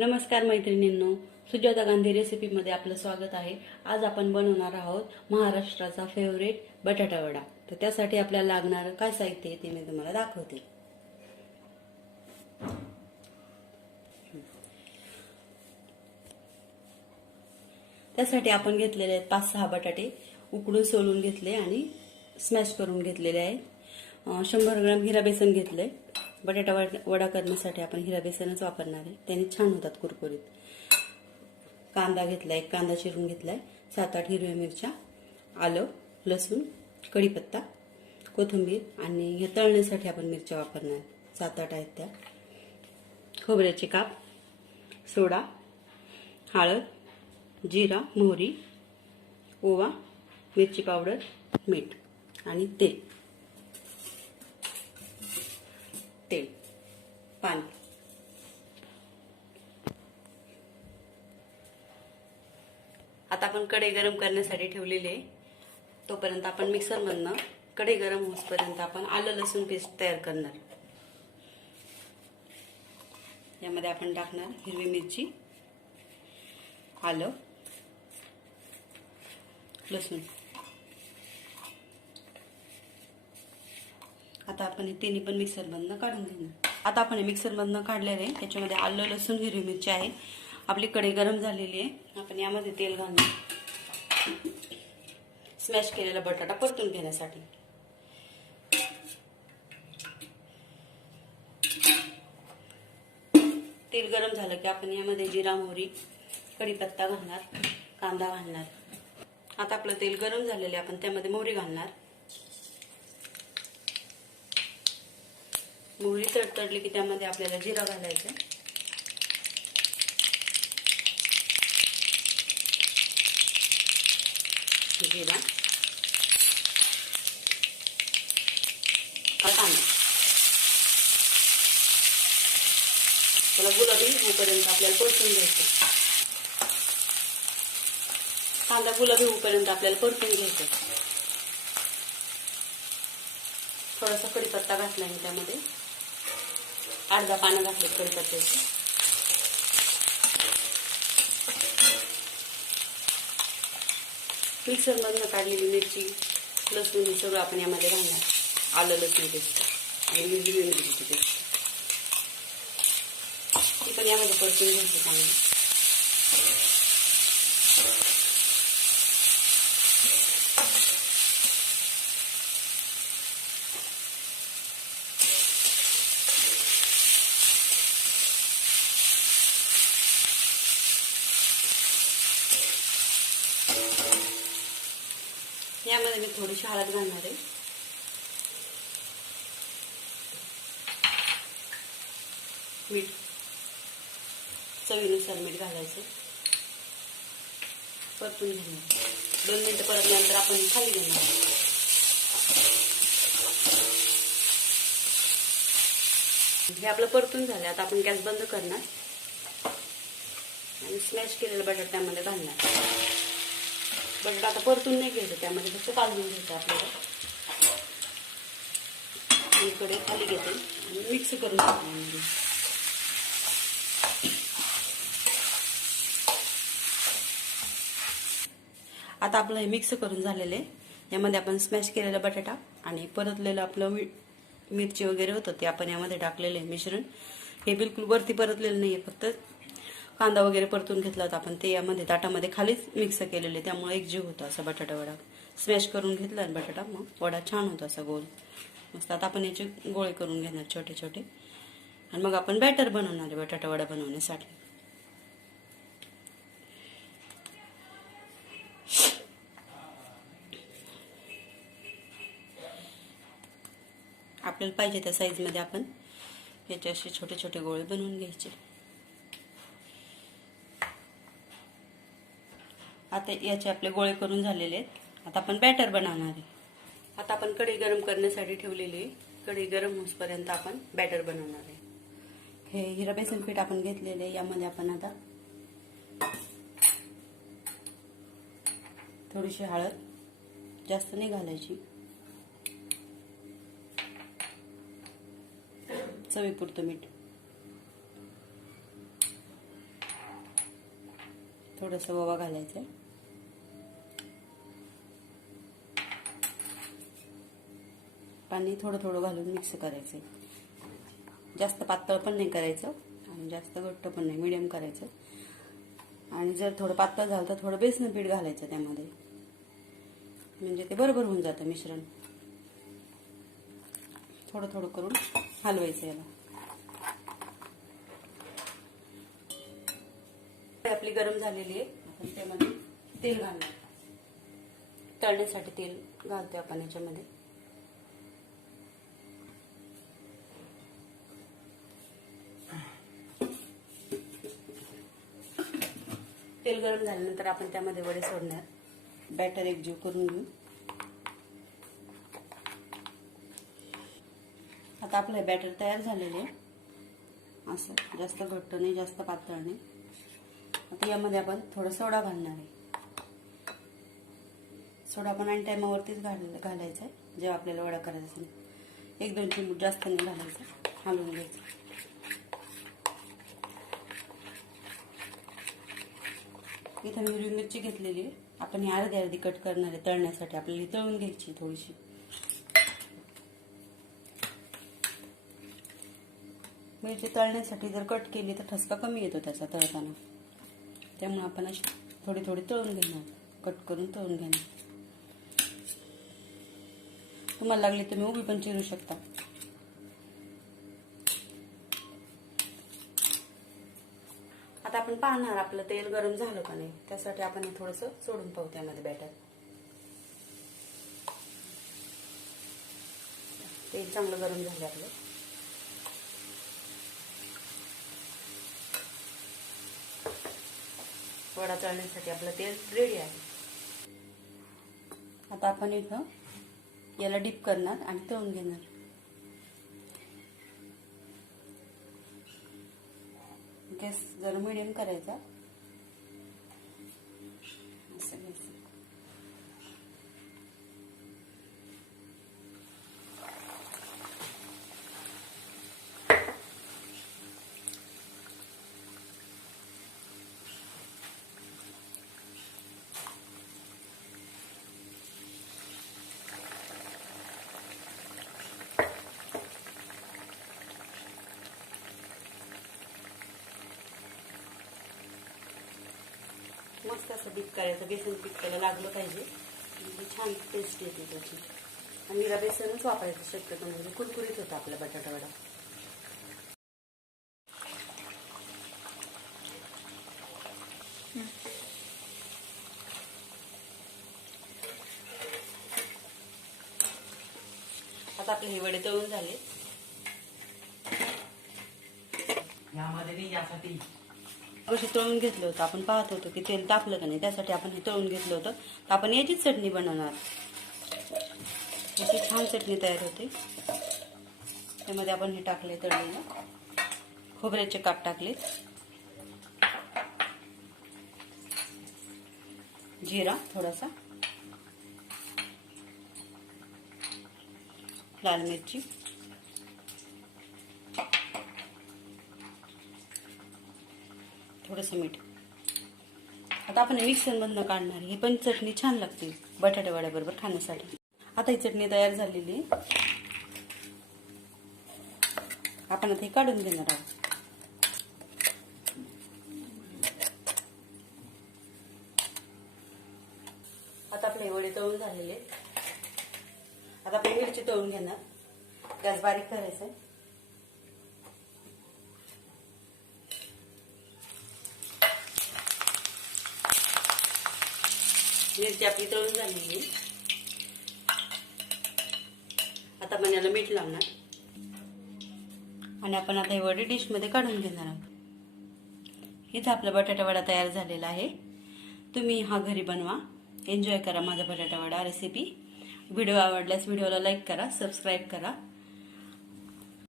नमस्कार मैत्रिणींनो, सुजाता गांधी रेसिपीमध्ये आपलं स्वागत आहे। आज आपण बनवणार आहोत महाराष्ट्राचा फेवरेट बटाटा वडा। तर त्यासाठी आपल्याला लागणारे काय साहित्य आहे ते मी तुम्हाला दाखवते। त्यासाठी आपण घेतलेले आहेत 5-6 बटाटे उकडून सोलून घेतले आणि स्मॅश करून घेतलेले आहेत। 100 ग्रॅम हिरा बेसन घेतले। बटाटा वडा करण्यासाठी आपण हिरा बेसनच वापरणार आहे, त्याने छान होतात कुरकुरीत। कांदा घेतलाय, एक कांदा चिरून घेतलाय, 7-8 हिरव्या मिरच्या, आलं, लसूण, कढीपत्ता, कोथिंबीर आणि हे तळण्यासाठी आपण मिरच्या वापरणार 7-8 आहेत त्या। खोबऱ्याचे काप, सोडा, हळद, जिरा, मोहरी, ओवा, मिरची पावडर, मीठ आणि तेल, पाणी। आता आपण कढई गरम करण्यासाठी ठेवलेली आहे, तोपर्यंत आपण मिक्सर मधनं कढई गरम होईपर्यंत आपण आलं लसूण पेस्ट तयार करणार। यामध्ये आपण टाकणार हिरवी मिरची, आलं, लसूण। आता आपण हे तिन्ही पण मिक्सर मधनं काढून घेणार। आता आपण हे मिक्सर मधनं काढलेले आहे, त्याच्यामध्ये आलं लसूण हिरवी मिरची आहे। आपली कढई गरम झालेली आहे, आपण यामध्ये तेल घालणार। स्मॅश केलेला बटाटा परतून घेण्यासाठी तेल गरम झालं की आपण यामध्ये जिरा, मोहरी, कढीपत्ता घालणार, कांदा घालणार। आता आपलं तेल गरम झालेले, आपण त्यामध्ये मोहरी घालणार। मोहरी तडतडली की त्यामध्ये आपल्याला जिरा घालायचा, जिरा, कांदा। त्याला गुलाबी होईपर्यंत आपल्याला परतून घ्यायचं। कांदा गुलाबी होईपर्यंत आपल्याला परतून घ्यायचं। थोडासा कढीपत्ता घातला आहे त्यामध्ये, अर्धा पानं घातले कढीपत्त्याचे। मिक्सर मधून काढलेली मिरची, लसूण हे सगळं आपण यामध्ये घालणार। आलं लसूण पेस्ट आणि हिरवी मिरचीची पेस्ट ती पण यामध्ये परतून घ्यायची चांगली। यामध्ये मी थोडीशी हळद घालणार आहे, मीठ चवीनुसार मीठ घालायचं, परतून घेणार। 2 मिनिटं परतल्यानंतर आपण खाली घेणार। हे आपलं परतून झालं, आता आपण गॅस बंद करणार आणि स्मॅश केलेलं बटाटा त्यामध्ये घालणार। बटाटा आता परतून नाही घ्यायचं, त्यामध्ये फक्त काढून घ्यायचं आपल्याला। इकडे खाली घेते आणि मिक्स करून घेते। आता आपलं हे मिक्स करून झालेले, यामध्ये आपण स्मॅश केलेला बटाटा आणि परतलेलं आपलं मिरची वगैरे होतं ते आपण यामध्ये टाकलेले मिश्रण। हे बिलकुल वरती परतलेलं नाहीये, फक्त कांदा वगैरे परतून घेतला होता आपण, ते यामध्ये ताटामध्ये खालीच मिक्स केलेले, त्यामुळे एक जीव होता असा बटाटा वडा। स्मॅश करून घेतला बटाटा, मग वडा छान होता असा गोल मस्त। आता आपण याचे गोळे करून घेणार छोटे छोटे आणि मग आपण बॅटर बनवणार आहे बटाटा वडा बनवण्यासाठी। आपल्याला पाहिजे त्या साईज मध्ये आपण याचे असे छोटे छोटे गोळे बनवून घ्यायचे। आता याचे आपले गोळे करून झालेले आहेत, आता आपण बॅटर बनवणार आहे। आता आपण कढई गरम करण्यासाठी ठेवलेली, कढई गरम होईपर्यंत आपण बॅटर बनवणार आहे। हे हिरा बेसन पीठ आपण घेतलेले, यामध्ये आपण आता थोडीशी हळद, जास्त नाही घालायची, चवीपुरतं मीठ, थोडंसं ओवा घालायचं, पाणी थोडं थोडं घालून मिक्स करायचं. जास्त पातळ पण नाही करायचं आणि जास्त घट्ट पण नाही, मीडियम करायचं. आणि जर थोडं पातळ झालं तर थोडं बेसन पीठ घालायचं त्यामध्ये, म्हणजे ते बरोबर होऊन जातं मिश्रण. थोडं थोडं करून हलवायचं याला. आपली गरम झालेली आहे, आपण त्यामध्ये तेल घालणार. तळण्यासाठी तेल घालतो आपण याच्यामध्ये. तेल गरम झाल्यानंतर आपण त्यामध्ये वडे सोडणार. बॅटर एकजीव करून घेऊ. आता आपलं बॅटर तयार झालेले आहे. असं जास्त घट्ट नाही, जास्त पातळ नाही. आता यामध्ये आपण थोडा सोडा घालणार आहे. सोडा पण ऐन टायमावरतीच घालायचा आहे जेव्हा आपल्याला वडा करायचा असेल. 1-2 चिमूट जास्त नाही घालायचं, हलवून घ्यायचं. इथं मी हिरवी मिरची घेतलेली आहे. आपण ही अर्धी अर्धी कट करणार आहे तळण्यासाठी. आपल्याला तळून घ्यायची थोडीशी. मिरची तळण्यासाठी जर कट केली तर ठसका कमी येतो त्याचा तळताना. त्यामुळे आपण अशी थोडी थोडी तळून घेणार, कट करून तळून घेणार. तुम्हाला लागली तुम्ही उभी पण चिरू शकता. आता आपण पाहणार आपलं तेल गरम झालं का नाही, त्यासाठी आपण थोडंसं सोडून पाहू त्यामध्ये बॅटर. तेल चांगलं गरम झालं आपलं. वडा तळण्यासाठी आपलं तेल रेडी आहे. आता आपण इथं याला डीप करणार आणि तळून घेणार. गॅस जरा मिडियम करायचा. असं घ्यायचं. मस्त असं डीप करायचं. बेसन पीठ त्याला लागलं पाहिजे, म्हणजे छान टेस्ट येते त्याची. आणि हिरा बेसनच वापरायचं शक्यतो, म्हणजे कुरकुरीत होता आपला बटाटा वडा. आता आपले हे वडे तळून झाले. यासाठी कशी तळून घेतलं होतं आपण, पाहत होतो की तेल तापलं का नाही, त्यासाठी आपण हे तळून घेतलं होतं. तर आपण याचीच चटणी बनवणार. याची छान चटणी तयार होते. त्यामध्ये आपण हे टाकले तळलेलं खोबऱ्याचे काप टाकले, जिरा थोडासा, लाल मिरची, थोडंसं मीठ. आता आपण मिक्सर मधनं काढणार. ही पण चटणी छान लागते बटाटा वड्याबरोबर खाण्यासाठी. आता ही चटणी तयार झालेली आहे. आपण आता हे काढून घेणार आहोत. आता आपले वडे तळून झालेले. आता आपण मिरची तळून घेणार. गॅस बारीक करायचा आहे. मिरची आपली तळून झालेली आहे. आता आपण याला मीठ लावणार आणि आपण आता हे वडे डिश मध्ये काढून घेणार आहोत. इथं आपला बटाटा वडा तयार झालेला आहे. तुम्ही हा घरी बनवा, एन्जॉय करा माझा बटाटा वडा रेसिपी. व्हिडिओ आवडल्यास व्हिडिओला लाईक करा, सबस्क्राईब करा.